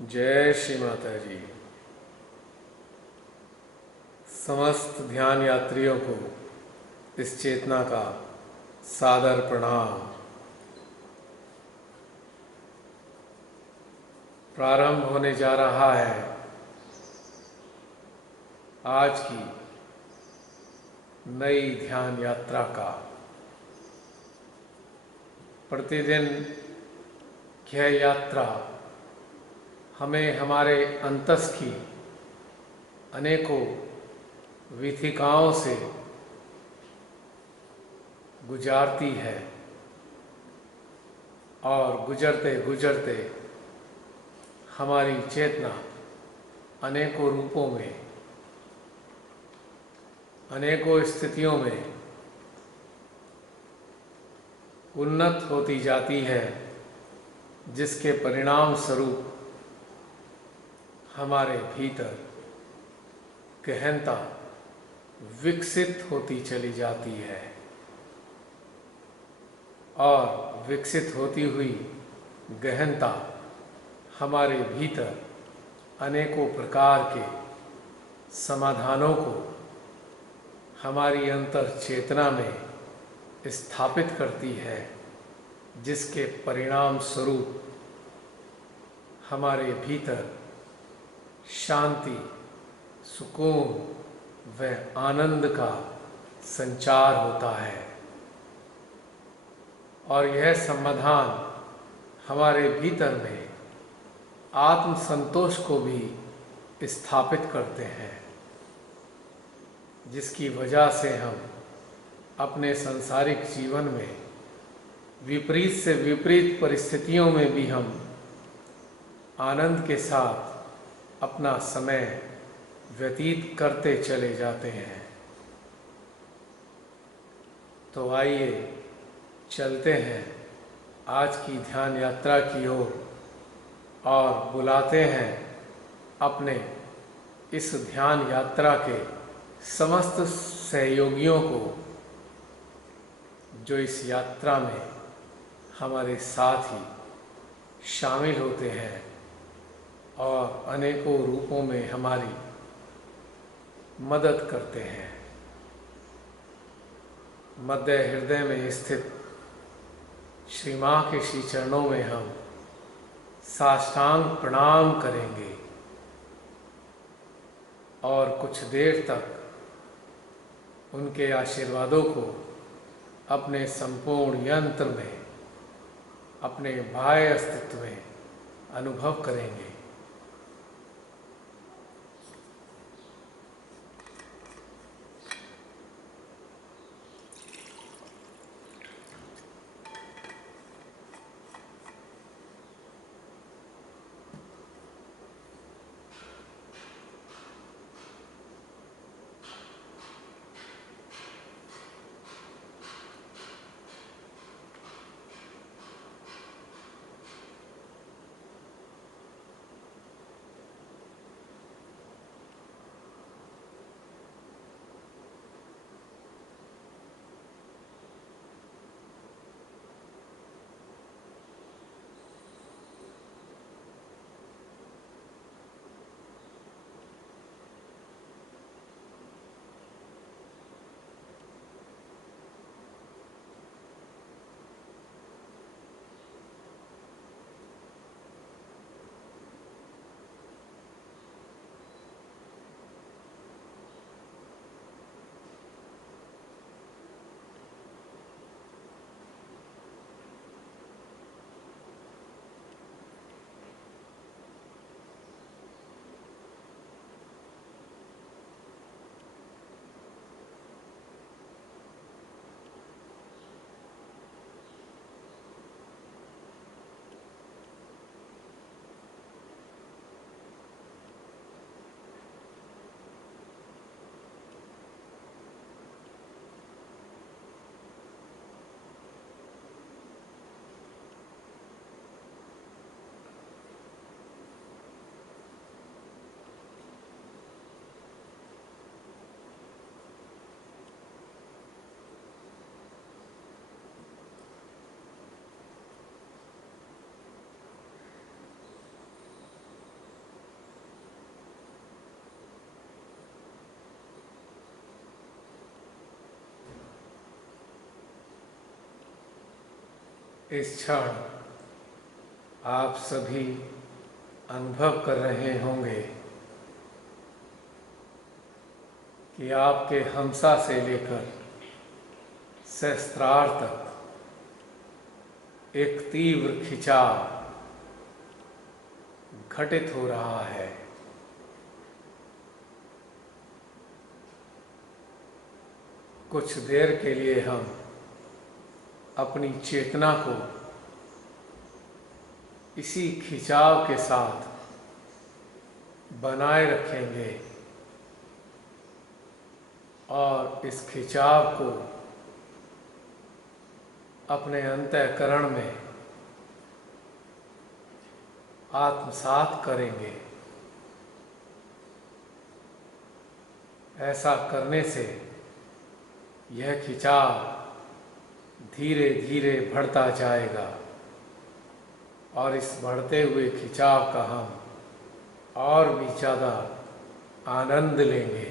जय श्री माता जी। समस्त ध्यान यात्रियों को इस चेतना का सादर प्रणाम। प्रारंभ होने जा रहा है आज की नई ध्यान यात्रा का। प्रतिदिन यह यात्रा हमें हमारे अंतस की अनेकों विथिकाओं से गुजारती है और गुजरते गुजरते हमारी चेतना अनेकों रूपों में, अनेकों स्थितियों में उन्नत होती जाती है, जिसके परिणाम स्वरूप हमारे भीतर गहनता विकसित होती चली जाती है और विकसित होती हुई गहनता हमारे भीतर अनेकों प्रकार के समाधानों को हमारी अंतर चेतना में स्थापित करती है, जिसके परिणाम स्वरूप हमारे भीतर शांति, सुकून व आनंद का संचार होता है और यह समाधान हमारे भीतर में आत्म संतोष को भी स्थापित करते हैं, जिसकी वजह से हम अपने सांसारिक जीवन में विपरीत से विपरीत परिस्थितियों में भी हम आनंद के साथ अपना समय व्यतीत करते चले जाते हैं। तो आइए चलते हैं आज की ध्यान यात्रा की ओर और बुलाते हैं अपने इस ध्यान यात्रा के समस्त सहयोगियों को जो इस यात्रा में हमारे साथ ही शामिल होते हैं और अनेकों रूपों में हमारी मदद करते हैं। मध्य हृदय में स्थित श्री माँ के श्री चरणों में हम साष्टांग प्रणाम करेंगे और कुछ देर तक उनके आशीर्वादों को अपने संपूर्ण यंत्र में, अपने बाह्य अस्तित्व में अनुभव करेंगे। इस क्षण आप सभी अनुभव कर रहे होंगे कि आपके हमसा से लेकर सहस्त्रार तक एक तीव्र खिंचाव घटित हो रहा है। कुछ देर के लिए हम अपनी चेतना को इसी खिंचाव के साथ बनाए रखेंगे और इस खिंचाव को अपने अंतःकरण में आत्मसात करेंगे। ऐसा करने से यह खिंचाव धीरे धीरे बढ़ता जाएगा और इस बढ़ते हुए खिंचाव का हम और भी ज़्यादा आनंद लेंगे।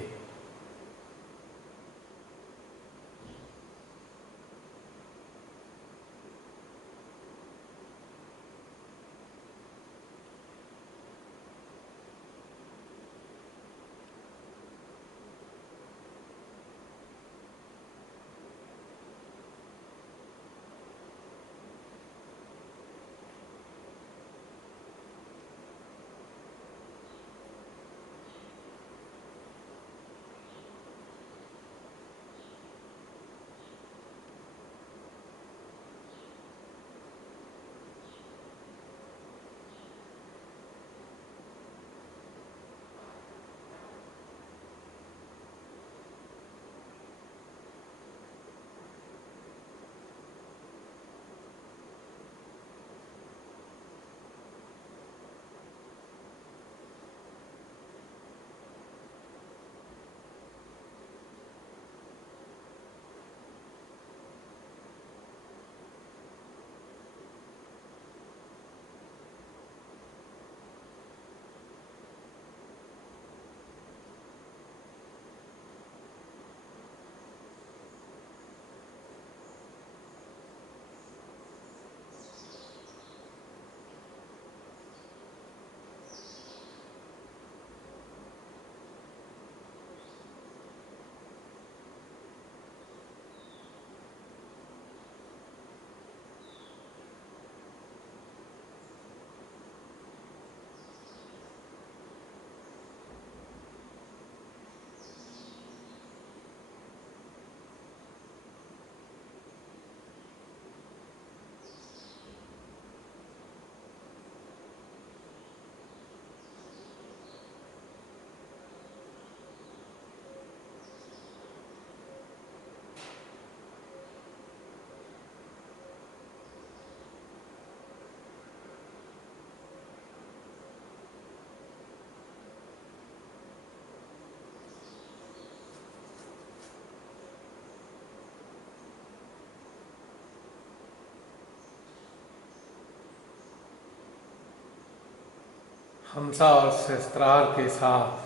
हमसा और सहस्त्रार के साथ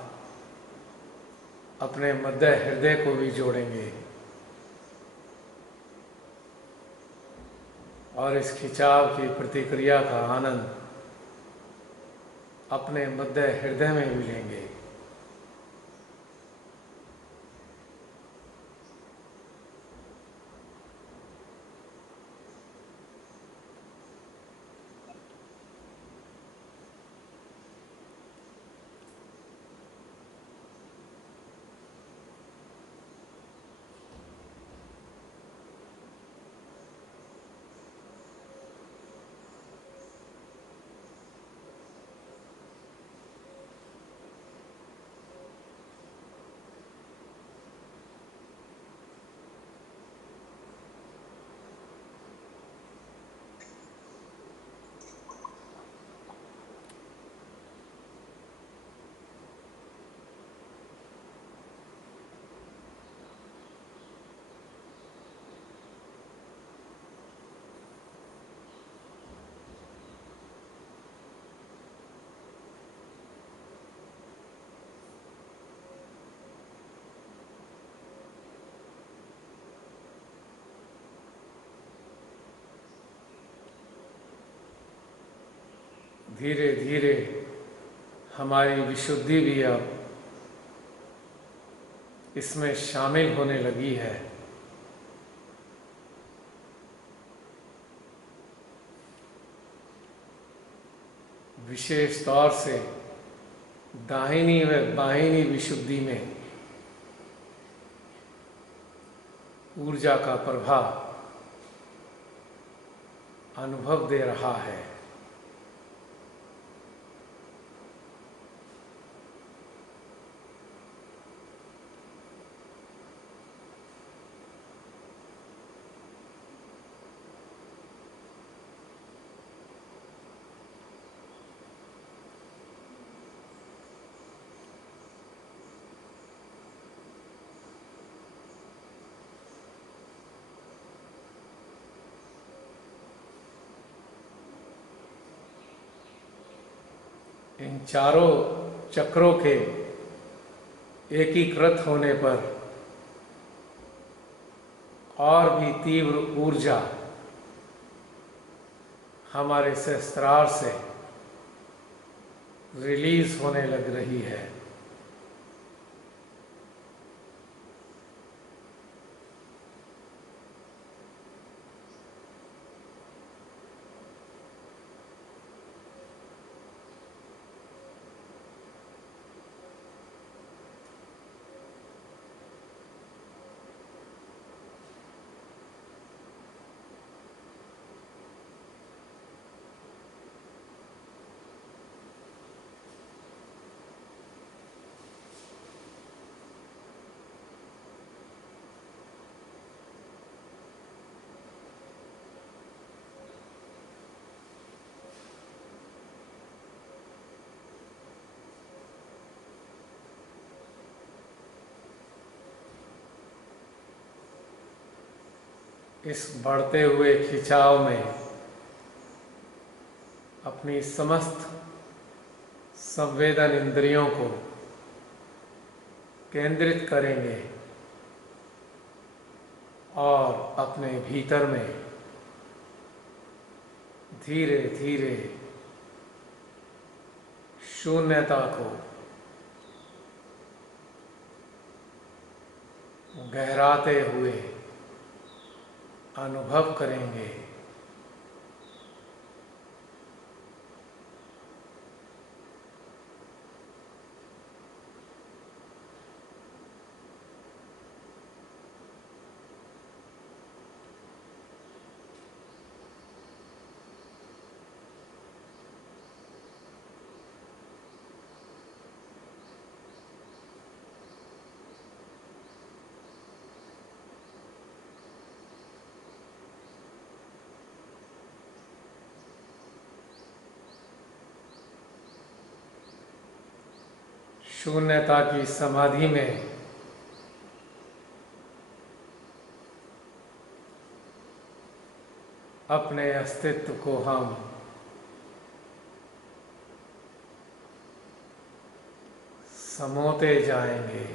अपने मध्य हृदय को भी जोड़ेंगे और इस खिंचाव की प्रतिक्रिया का आनंद अपने मध्य हृदय में भी लेंगे। धीरे धीरे हमारी विशुद्धि भी अब इसमें शामिल होने लगी है। विशेष तौर से दाहिनी व बाहिनी विशुद्धि में ऊर्जा का प्रभाव अनुभव दे रहा है। इन चारों चक्रों के एकीकृत होने पर और भी तीव्र ऊर्जा हमारे सहस्त्रार से रिलीज होने लग रही है। इस बढ़ते हुए खिंचाव में अपनी समस्त संवेदन इंद्रियों को केंद्रित करेंगे और अपने भीतर में धीरे धीरे शून्यता को गहराते हुए अनुभव करेंगे। शून्यता की समाधि में अपने अस्तित्व को हम समोते जाएंगे।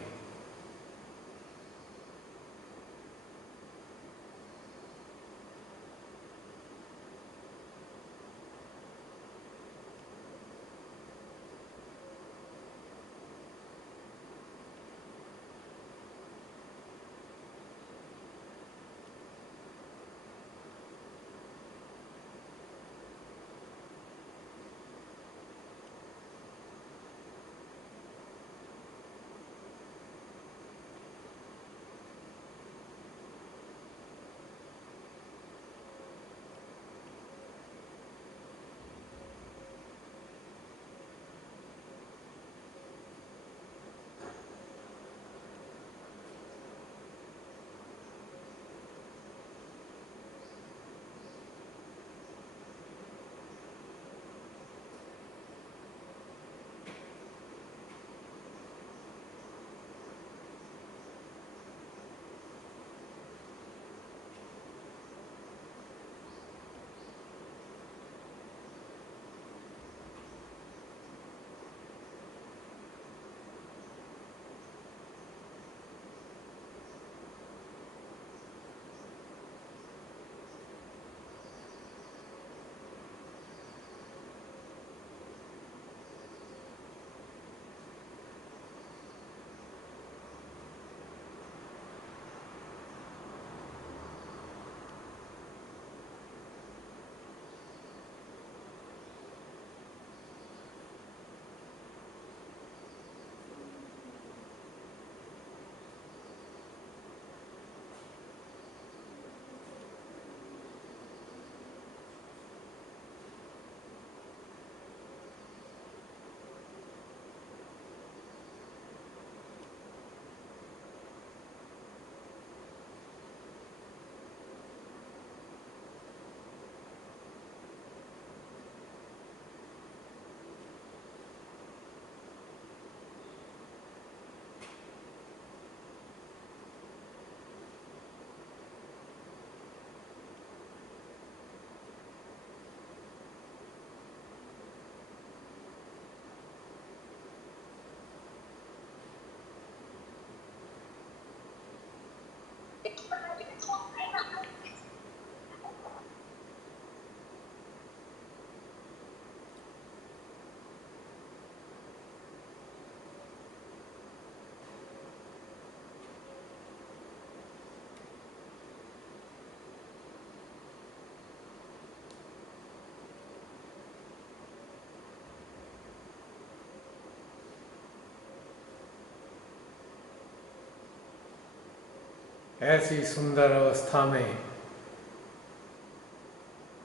ऐसी सुंदर अवस्था में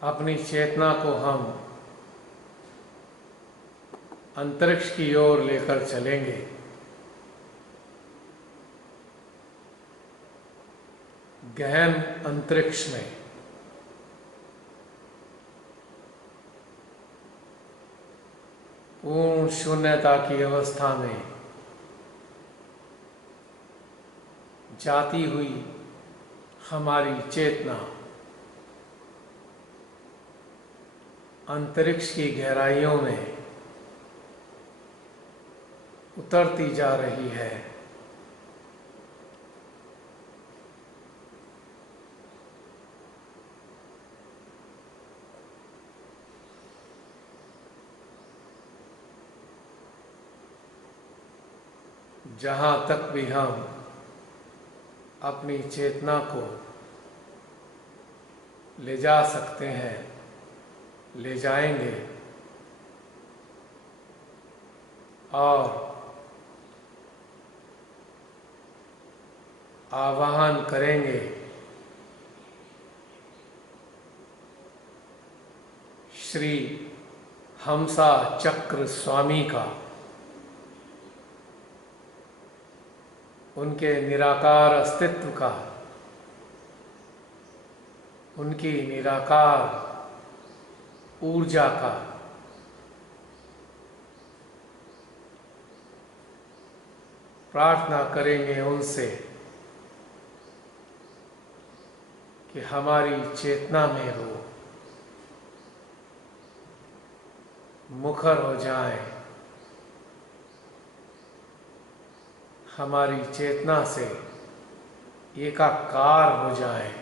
अपनी चेतना को हम अंतरिक्ष की ओर लेकर चलेंगे। गहन अंतरिक्ष में पूर्ण शून्यता की अवस्था में जाती हुई हमारी चेतना अंतरिक्ष की गहराइयों में उतरती जा रही है। जहाँ तक भी हम अपनी चेतना को ले जा सकते हैं, ले जाएंगे और आवाहन करेंगे श्री हमसा चक्र स्वामी का, उनके निराकार अस्तित्व का, उनकी निराकार ऊर्जा का। प्रार्थना करेंगे उनसे कि हमारी चेतना में वो मुखर हो जाएं हमारी चेतना से एकाकार हो जाएं।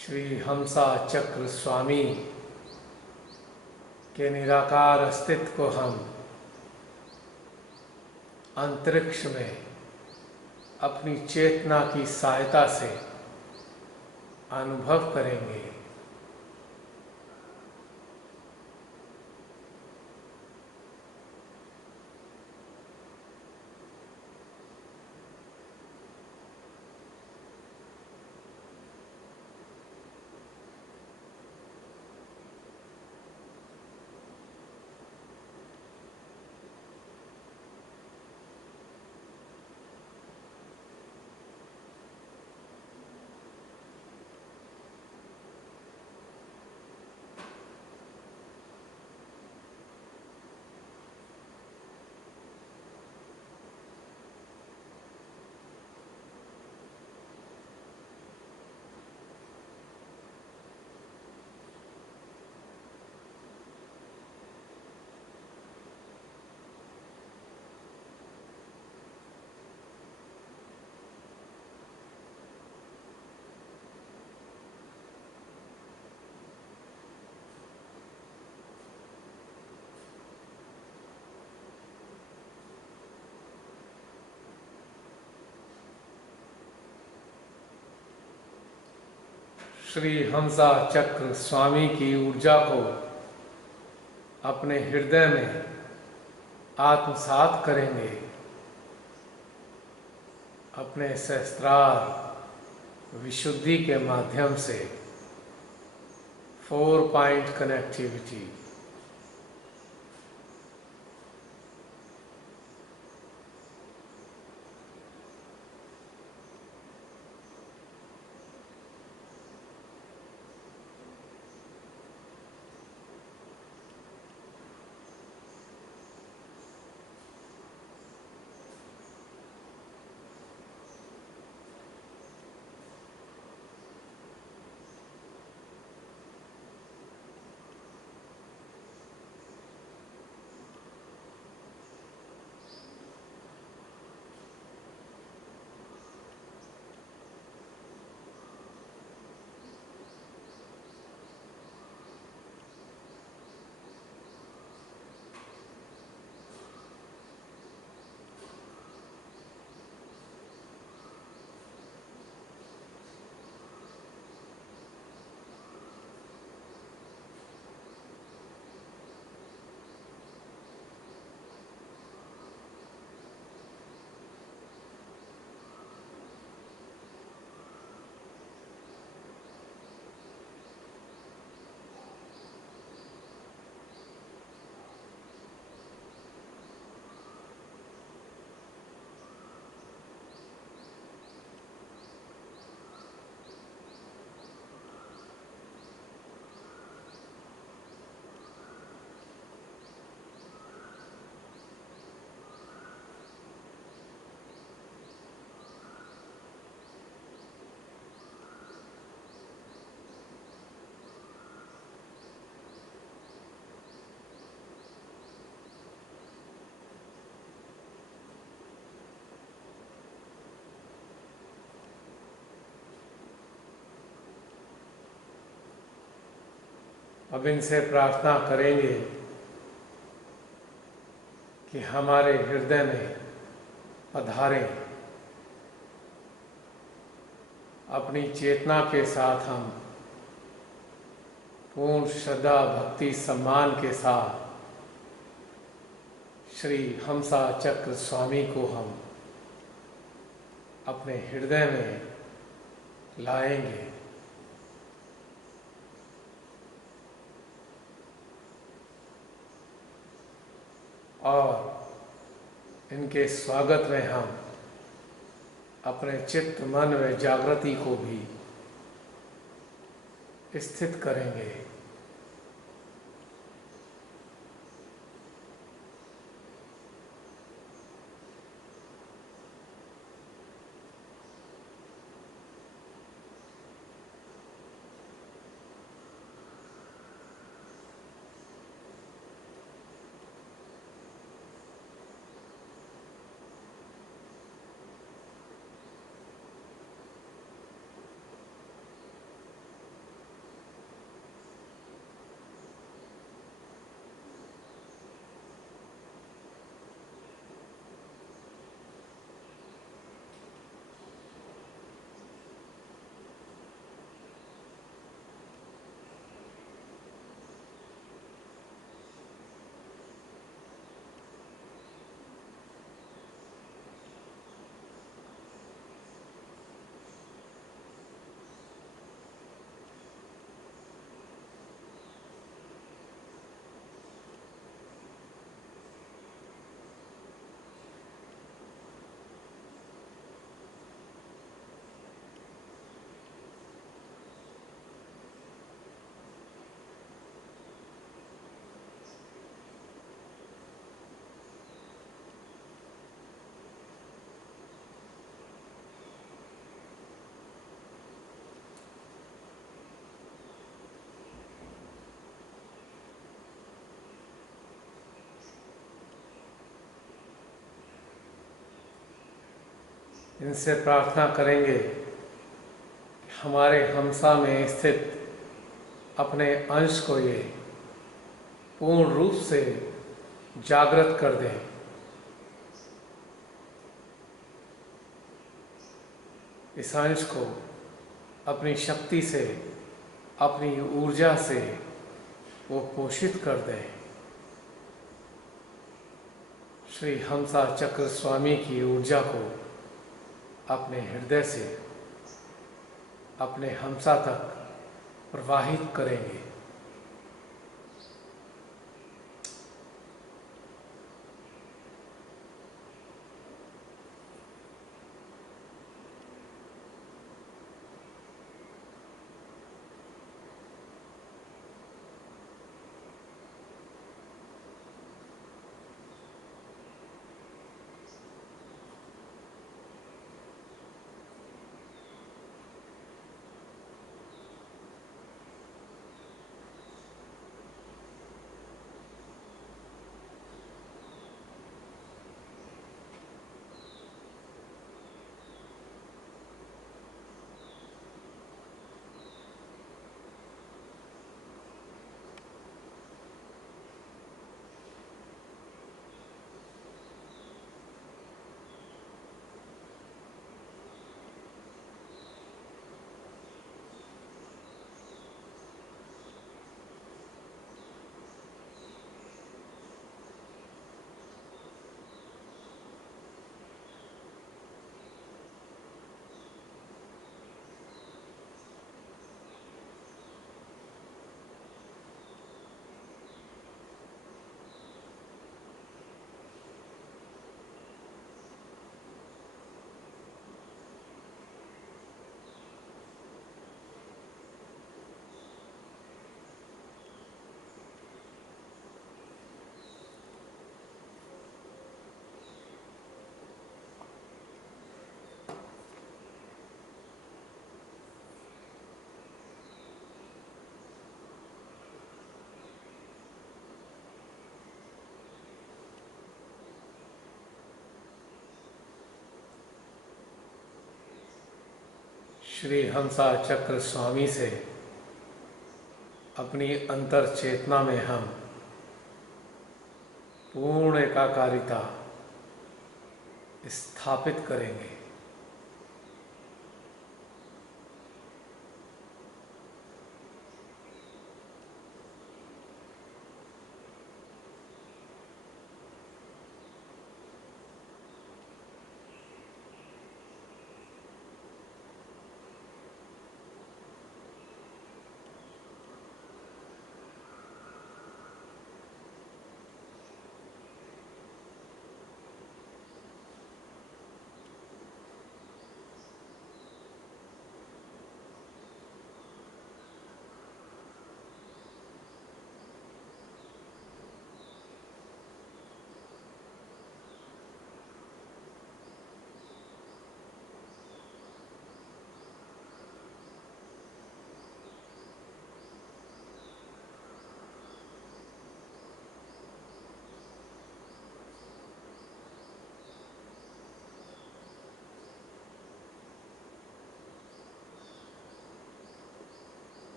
श्री हंसा चक्र स्वामी के निराकार अस्तित्व को हम अंतरिक्ष में अपनी चेतना की सहायता से अनुभव करेंगे। श्री हंसा चक्र स्वामी की ऊर्जा को अपने हृदय में आत्मसात करेंगे। अपने सहस्त्रार विशुद्धि के माध्यम से 4 पॉइंट कनेक्टिविटी। अब इनसे प्रार्थना करेंगे कि हमारे हृदय में पधारें। अपनी चेतना के साथ हम पूर्ण श्रद्धा भक्ति सम्मान के साथ श्री हंसा चक्र स्वामी को हम अपने हृदय में लाएंगे। और इनके स्वागत में हम अपने चित्त मन व जागृति को भी स्थित करेंगे। इनसे प्रार्थना करेंगे कि हमारे हमसा में स्थित अपने अंश को ये पूर्ण रूप से जागृत कर दें। इस अंश को अपनी शक्ति से, अपनी ऊर्जा से वो पोषित कर दें। श्री हमसा चक्र स्वामी की ऊर्जा को अपने हृदय से अपने हमसा तक प्रवाहित करेंगे। श्री हमसा चक्र स्वामी से अपनी अंतर चेतना में हम पूर्ण एकाकारिता स्थापित करेंगे।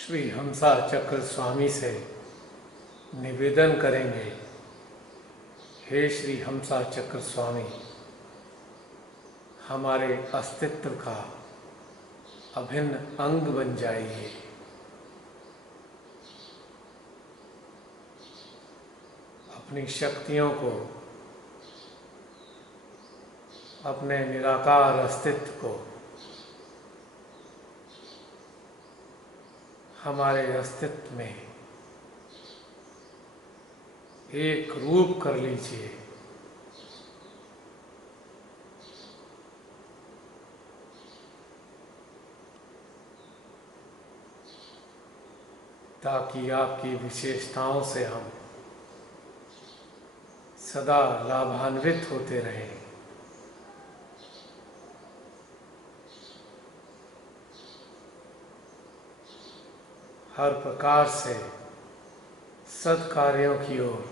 श्री हमसा चक्र स्वामी से निवेदन करेंगे, हे श्री हमसा चक्र स्वामी, हमारे अस्तित्व का अभिन्न अंग बन जाइए। अपनी शक्तियों को, अपने निराकार अस्तित्व को हमारे अस्तित्व में एक रूप कर लीजिए। ताकि आपकी विशेषताओं से हम सदा लाभान्वित होते रहें। हर प्रकार से सत्कार्यों की ओर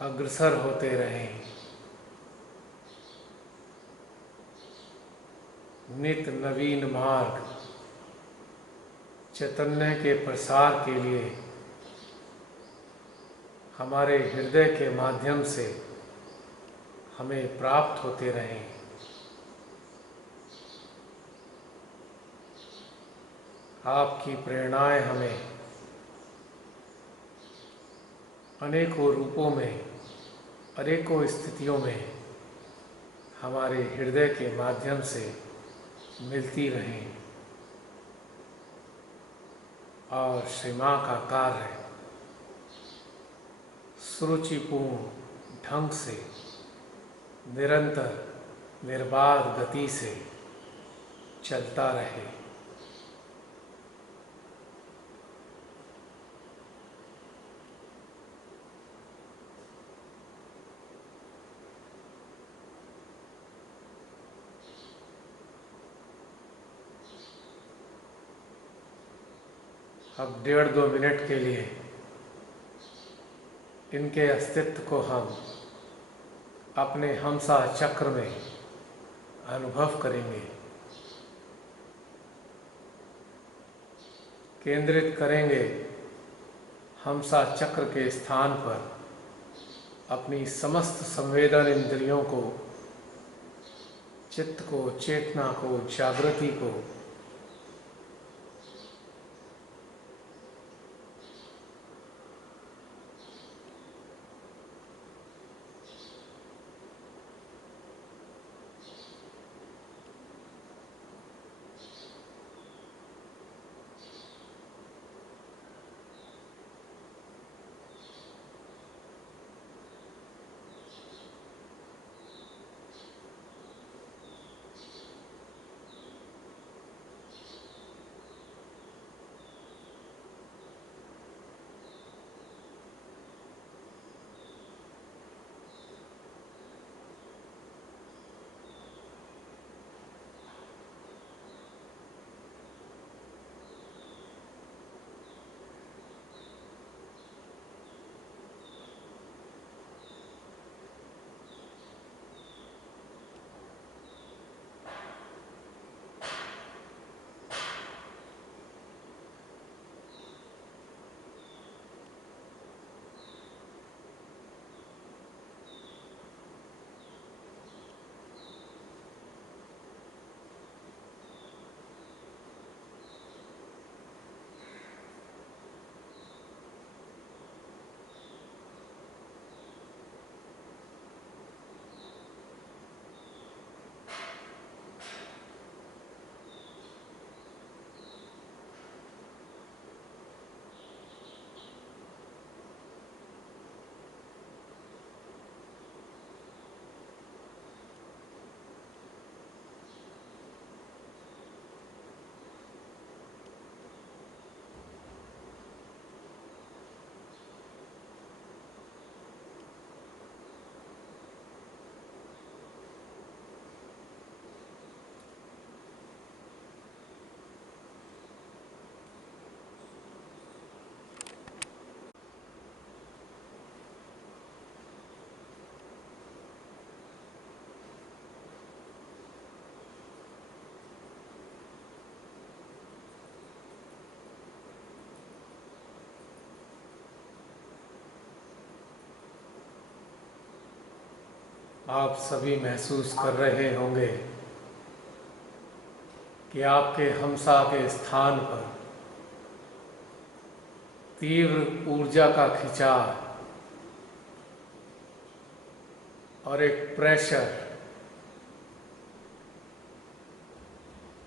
अग्रसर होते रहें। नित नवीन मार्ग चैतन्य के प्रसार के लिए हमारे हृदय के माध्यम से हमें प्राप्त होते रहें। आपकी प्रेरणाएं हमें अनेकों रूपों में, अनेकों स्थितियों में हमारे हृदय के माध्यम से मिलती रहें और श्री माँ का कार्य सुरुचिपूर्ण ढंग से निरंतर निर्बाध गति से चलता रहे। अब 1.5-2 मिनट के लिए इनके अस्तित्व को हम अपने हमसा चक्र में अनुभव करेंगे, केंद्रित करेंगे हमसा चक्र के स्थान पर अपनी समस्त संवेदन इंद्रियों को, चित्त को, चेतना को, जागृति को आप सभी महसूस कर रहे होंगे कि आपके हमसा के स्थान पर तीव्र ऊर्जा का खिंचाव और एक प्रेशर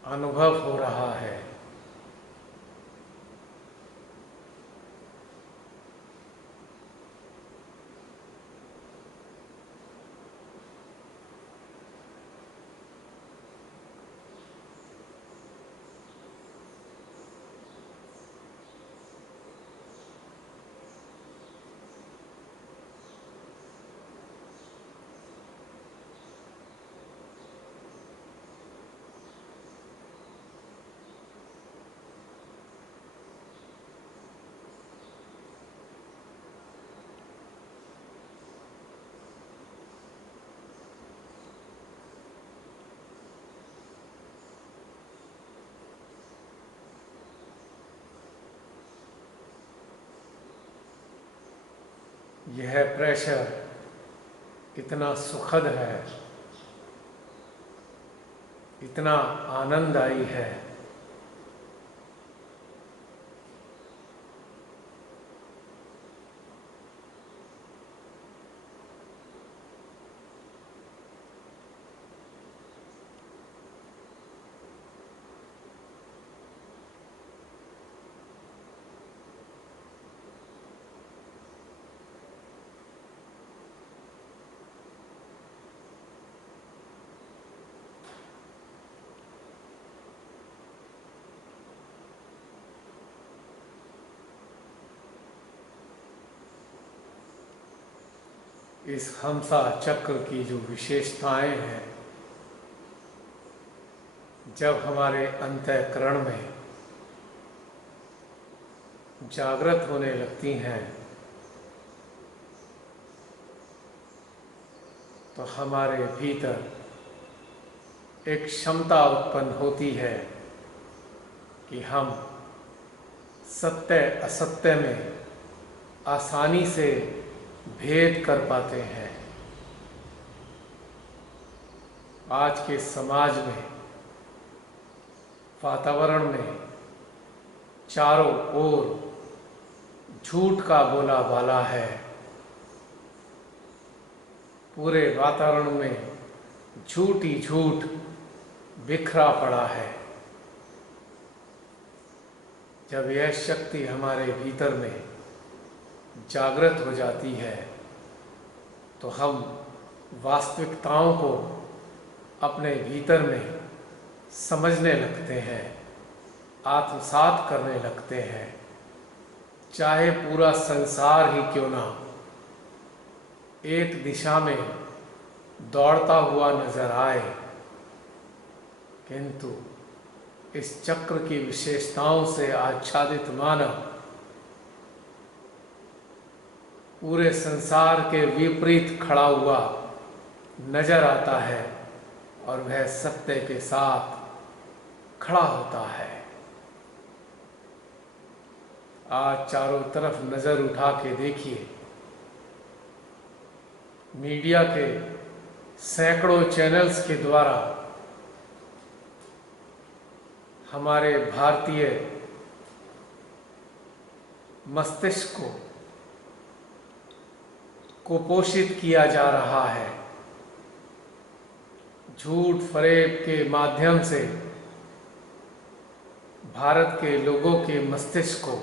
अनुभव हो रहा है। यह प्रेशर इतना सुखद है, इतना आनंददायी है। इस हमसा चक्र की जो विशेषताएं हैं, जब हमारे अंतःकरण में जागृत होने लगती हैं तो हमारे भीतर एक क्षमता उत्पन्न होती है कि हम सत्य असत्य में आसानी से भेद कर पाते हैं। आज के समाज में, वातावरण में चारों ओर झूठ का बोलाबाला है। पूरे वातावरण में झूठ ही झूठ बिखरा पड़ा है। जब यह शक्ति हमारे भीतर में जागृत हो जाती है तो हम वास्तविकताओं को अपने भीतर में समझने लगते हैं, आत्मसात करने लगते हैं। चाहे पूरा संसार ही क्यों ना एक दिशा में दौड़ता हुआ नजर आए, किंतु इस चक्र की विशेषताओं से आच्छादित मानव पूरे संसार के विपरीत खड़ा हुआ नजर आता है और वह सत्य के साथ खड़ा होता है। आज चारों तरफ नजर उठा के देखिए, मीडिया के सैकड़ों चैनल्स के द्वारा हमारे भारतीय मस्तिष्क को कुपोषित किया जा रहा है। झूठ फरेब के माध्यम से भारत के लोगों के मस्तिष्क को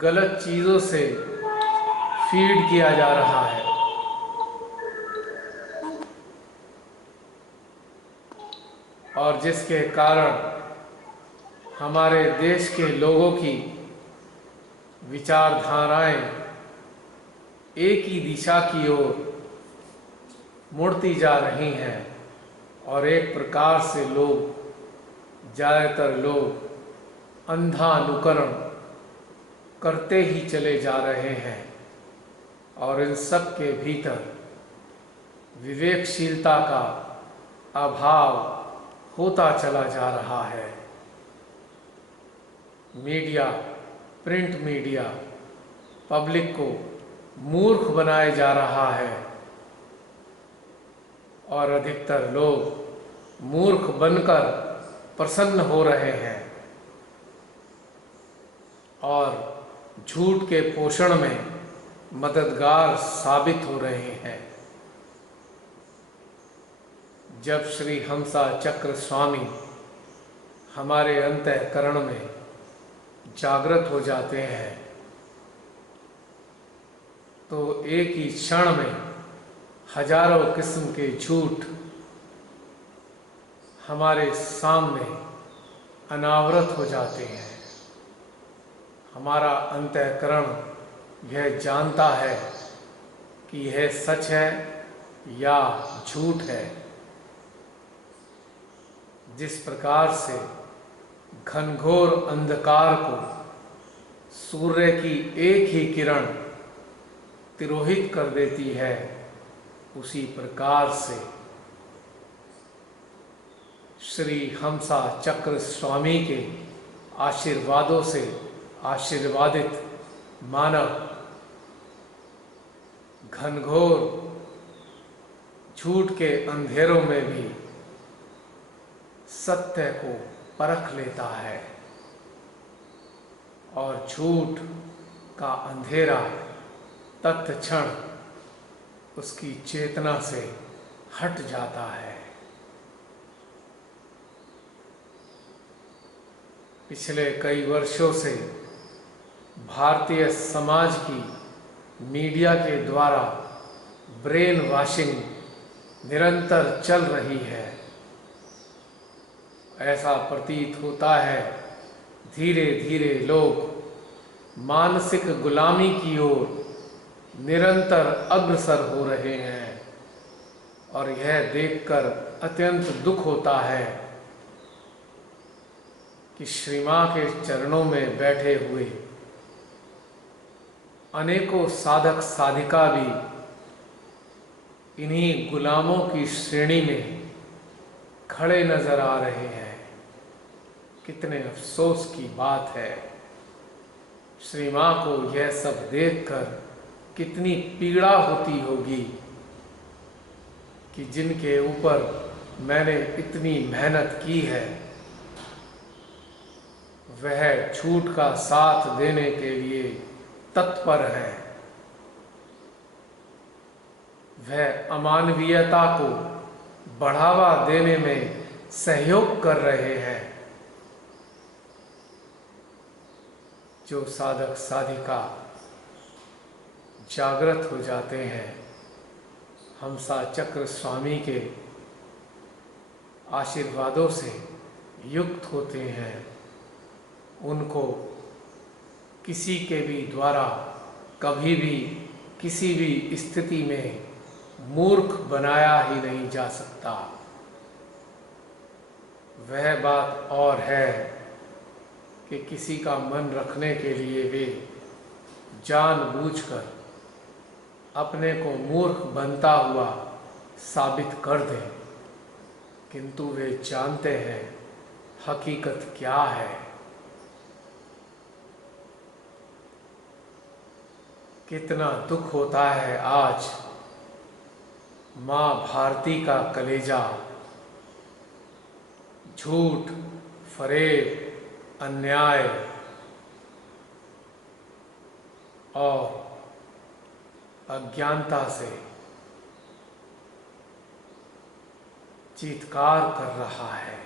गलत चीजों से फीड किया जा रहा है। और जिसके कारण हमारे देश के लोगों की विचारधाराएं एक ही दिशा की ओर मुड़ती जा रही हैं और एक प्रकार से ज़्यादातर लोग अंधानुकरण करते ही चले जा रहे हैं और इन सब के भीतर विवेकशीलता का अभाव होता चला जा रहा है। मीडिया, प्रिंट मीडिया पब्लिक को मूर्ख बनाए जा रहा है और अधिकतर लोग मूर्ख बनकर प्रसन्न हो रहे हैं और झूठ के पोषण में मददगार साबित हो रहे हैं। जब श्री हमसा चक्र स्वामी हमारे अंतःकरण में जागृत हो जाते हैं तो एक ही क्षण में हजारों किस्म के झूठ हमारे सामने अनावृत हो जाते हैं। हमारा अंतःकरण यह जानता है कि यह सच है या झूठ है। जिस प्रकार से घनघोर अंधकार को सूर्य की एक ही किरण तिरोहित कर देती है, उसी प्रकार से श्री हमसा चक्र स्वामी के आशीर्वादों से आशीर्वादित मानव घनघोर झूठ के अंधेरों में भी सत्य को परख लेता है और झूठ का अंधेरा तत्क्षण उसकी चेतना से हट जाता है। पिछले कई वर्षों से भारतीय समाज की मीडिया के द्वारा ब्रेन वॉशिंग निरंतर चल रही है। ऐसा प्रतीत होता है धीरे धीरे लोग मानसिक गुलामी की ओर निरंतर अग्रसर हो रहे हैं और यह देखकर अत्यंत दुख होता है कि श्री मां के चरणों में बैठे हुए अनेकों साधक साधिका भी इन्हीं गुलामों की श्रेणी में खड़े नजर आ रहे हैं। कितने अफसोस की बात है। श्री मां को यह सब देखकर कितनी पीड़ा होती होगी कि जिनके ऊपर मैंने इतनी मेहनत की है वह झूठ का साथ देने के लिए तत्पर है। वह अमानवीयता को बढ़ावा देने में सहयोग कर रहे हैं। जो साधक साधिका जागृत हो जाते हैं, हमसा चक्र स्वामी के आशीर्वादों से युक्त होते हैं, उनको किसी के भी द्वारा कभी भी किसी भी स्थिति में मूर्ख बनाया ही नहीं जा सकता। वह बात और है कि किसी का मन रखने के लिए वे जानबूझकर अपने को मूर्ख बनता हुआ साबित कर दें, किंतु वे जानते हैं हकीकत क्या है। कितना दुख होता है आज मां भारती का कलेजा झूठ, फरेब, अन्याय और अज्ञानता से चीत्कार कर रहा है।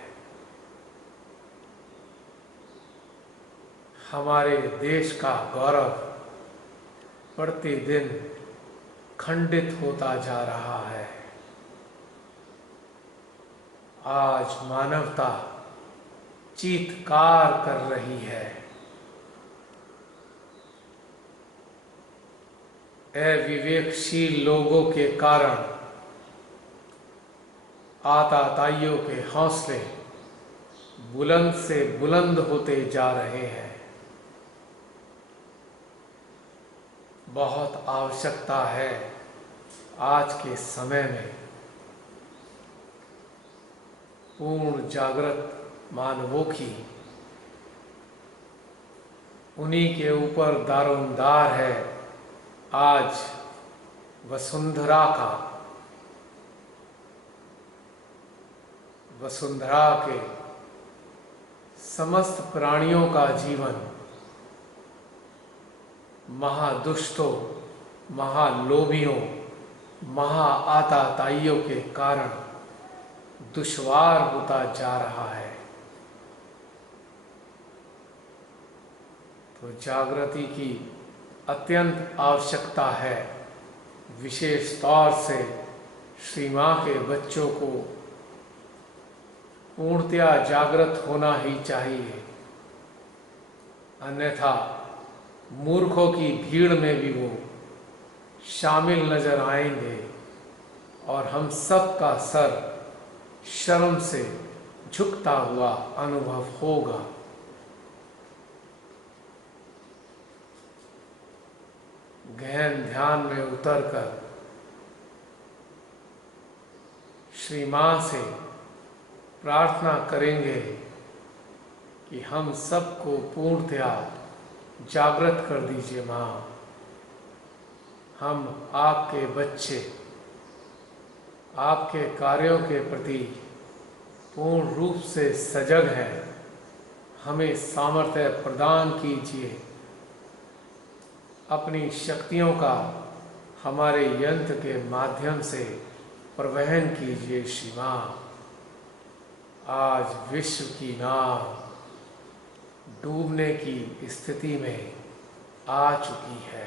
हमारे देश का गौरव प्रतिदिन खंडित होता जा रहा है। आज मानवता चीत्कार कर रही है। अविवेकशील लोगों के कारण आताताइयों के हौसले बुलंद से बुलंद होते जा रहे हैं। बहुत आवश्यकता है आज के समय में पूर्ण जागृत मानवों की। उन्हीं के ऊपर दारोमदार है आज वसुंधरा का। वसुंधरा के समस्त प्राणियों का जीवन महादुष्टों, महालोभियों, महाआताताइयों के कारण दुश्वार होता जा रहा है। तो जागृति की अत्यंत आवश्यकता है। विशेष तौर से श्री मां के बच्चों को पूर्णतया जागृत होना ही चाहिए, अन्यथा मूर्खों की भीड़ में भी वो शामिल नजर आएंगे और हम सब का सर शर्म से झुकता हुआ अनुभव होगा। गहन ध्यान में उतरकर श्री मां से प्रार्थना करेंगे कि हम सबको पूर्णतया जागृत कर दीजिए मां। हम आपके बच्चे आपके कार्यों के प्रति पूर्ण रूप से सजग हैं। हमें सामर्थ्य प्रदान कीजिए। अपनी शक्तियों का हमारे यंत्र के माध्यम से प्रवहन कीजिए। श्री मां, आज विश्व की नाव डूबने की स्थिति में आ चुकी है।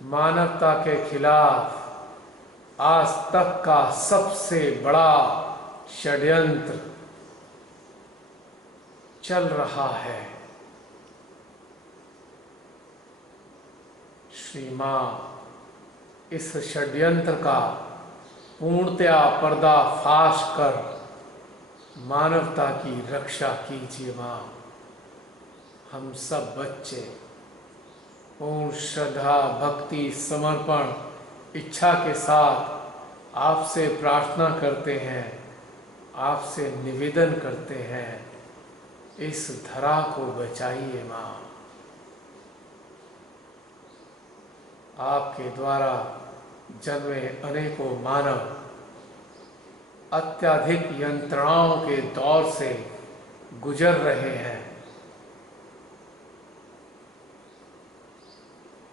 मानवता के खिलाफ आज तक का सबसे बड़ा षड्यंत्र चल रहा है। श्री मां, इस षड्यंत्र का पूर्णतया पर्दाफाश कर मानवता की रक्षा कीजिए। मां, हम सब बच्चे पूर्ण श्रद्धा, भक्ति, समर्पण, इच्छा के साथ आपसे प्रार्थना करते हैं, आपसे निवेदन करते हैं, इस धरा को बचाइए। मां, आपके द्वारा जन्मे अनेकों मानव अत्यधिक यंत्रणाओं के दौर से गुजर रहे हैं।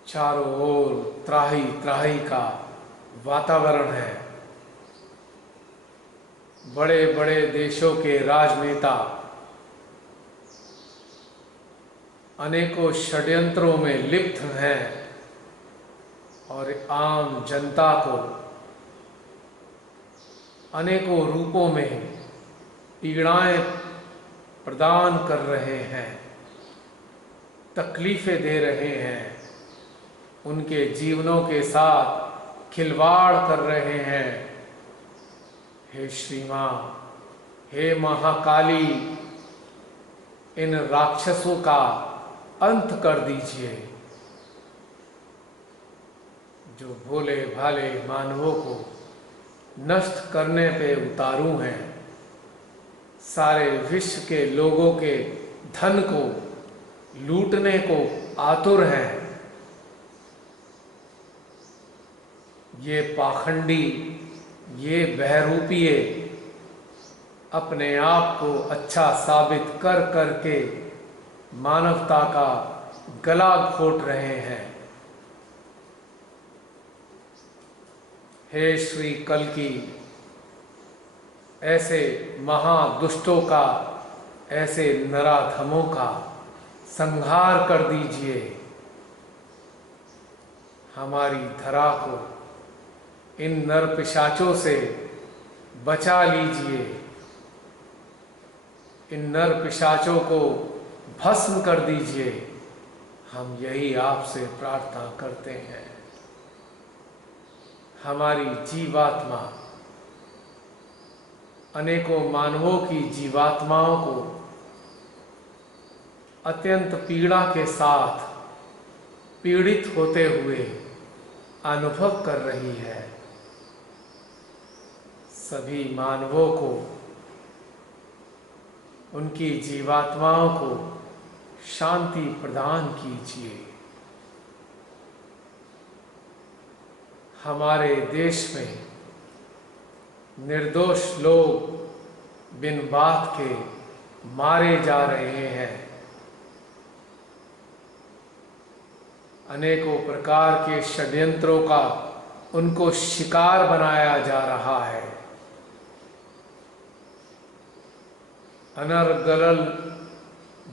चारों ओर त्राही त्राही का वातावरण है। बड़े बड़े देशों के राजनेता अनेकों षड्यंत्रों में लिप्त हैं और आम जनता को अनेकों रूपों में पीड़ाएं प्रदान कर रहे हैं, तकलीफें दे रहे हैं, उनके जीवनों के साथ खिलवाड़ कर रहे हैं। हे श्री मां, हे महाकाली, इन राक्षसों का अंत कर दीजिए जो भोले भाले मानवों को नष्ट करने पे उतारू हैं। सारे विश्व के लोगों के धन को लूटने को आतुर हैं। ये पाखंडी, ये बहरूपीय अपने आप को अच्छा साबित कर करके मानवता का गला घोट रहे हैं। हे श्री कल्कि, ऐसे महादुष्टों का, ऐसे नराधमों का संहार कर दीजिए। हमारी धरा को इन नर पिशाचों से बचा लीजिए। इन नर पिशाचों को भस्म कर दीजिए। हम यही आपसे प्रार्थना करते हैं। हमारी जीवात्मा अनेकों मानवों की जीवात्माओं को अत्यंत पीड़ा के साथ पीड़ित होते हुए अनुभव कर रही है। सभी मानवों को, उनकी जीवात्माओं को शांति प्रदान कीजिए। हमारे देश में निर्दोष लोग बिन बात के मारे जा रहे हैं। अनेकों प्रकार के षड्यंत्रों का उनको शिकार बनाया जा रहा है। अनर्गल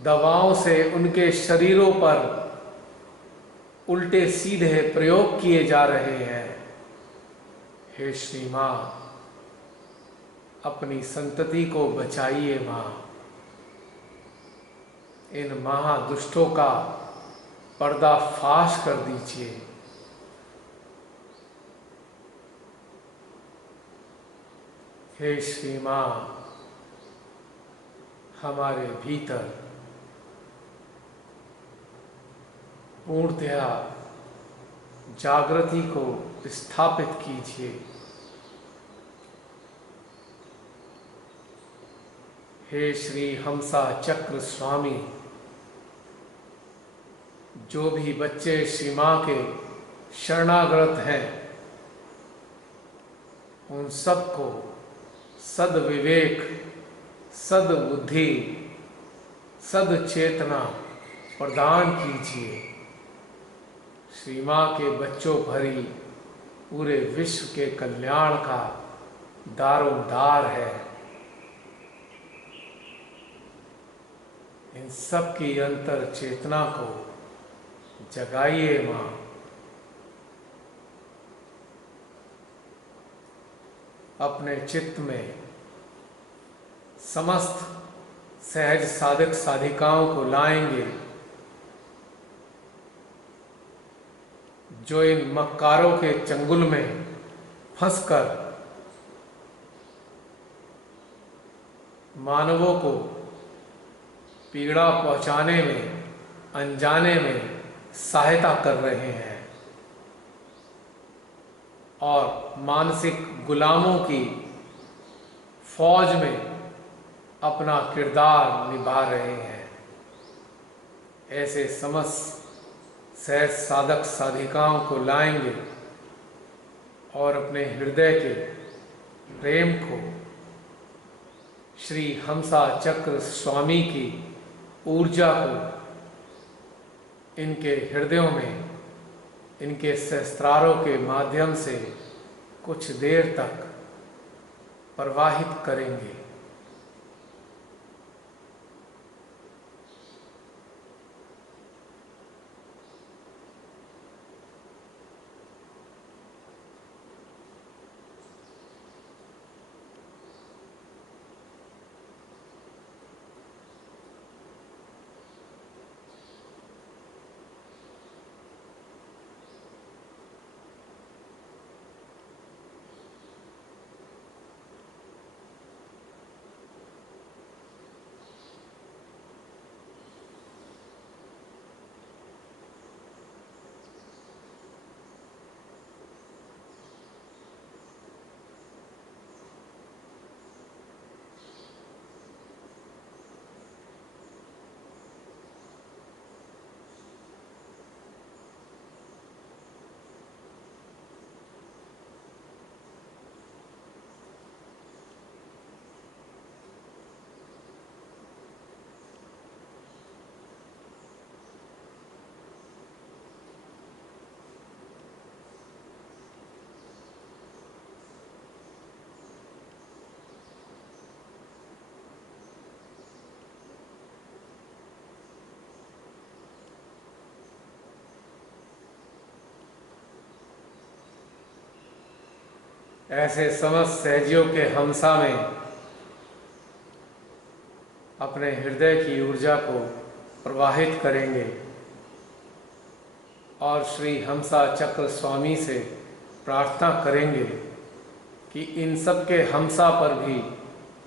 दवाओं से उनके शरीरों पर उल्टे सीधे प्रयोग किए जा रहे हैं। हे श्री मां, अपनी संतति को बचाइए। मां, इन महादुष्टों का पर्दाफाश कर दीजिए। हे श्री मां, हमारे भीतर पूर्णतया जागृति को स्थापित कीजिए। हे श्री हंसा चक्र स्वामी, जो भी बच्चे श्री माँ के शरणागत हैं, उन सबको सद्विवेक, सद्बुद्धि, सद्चेतना प्रदान कीजिए। श्री माँ के बच्चों भरी पूरे विश्व के कल्याण का दारोमदार है। इन सब की अंतर चेतना को जगाइए माँ। अपने चित्त में समस्त सहज साधक साधिकाओं को लाएंगे, जो इन मक्कारों के चंगुल में फंसकर मानवों को पीड़ा पहुंचाने में, अनजाने में सहायता कर रहे हैं और मानसिक गुलामों की फौज में अपना किरदार निभा रहे हैं। ऐसे समस्त सहज साधक साधिकाओं को लाएंगे और अपने हृदय के प्रेम को श्री हंसा चक्र स्वामी की ऊर्जा को इनके हृदयों में, इनके सहस्त्रारों के माध्यम से कुछ देर तक प्रवाहित करेंगे। ऐसे समस्त सहजियों के हमसा में अपने हृदय की ऊर्जा को प्रवाहित करेंगे और श्री हंसा चक्र स्वामी से प्रार्थना करेंगे कि इन सब के हमसा पर भी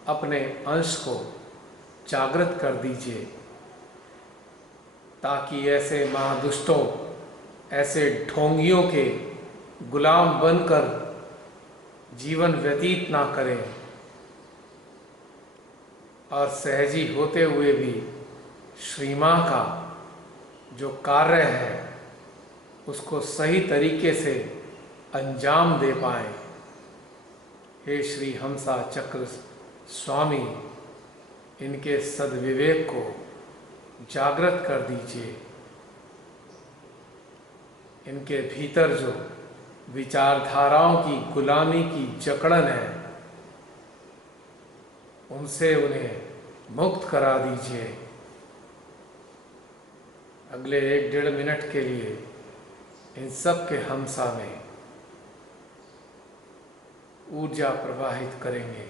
अपने अंश को जागृत कर दीजिए, ताकि ऐसे महादुष्टों, ऐसे ढोंगियों के गुलाम बनकर जीवन व्यतीत ना करें और सहजी होते हुए भी श्री माँ का जो कार्य है उसको सही तरीके से अंजाम दे पाएं। हे श्री हंसा चक्र स्वामी, इनके सद्विवेक को जागृत कर दीजिए। इनके भीतर जो विचारधाराओं की गुलामी की जकड़न है, उनसे उन्हें मुक्त करा दीजिए। अगले 1-1.5 मिनट के लिए इन सब के हमसा में ऊर्जा प्रवाहित करेंगे।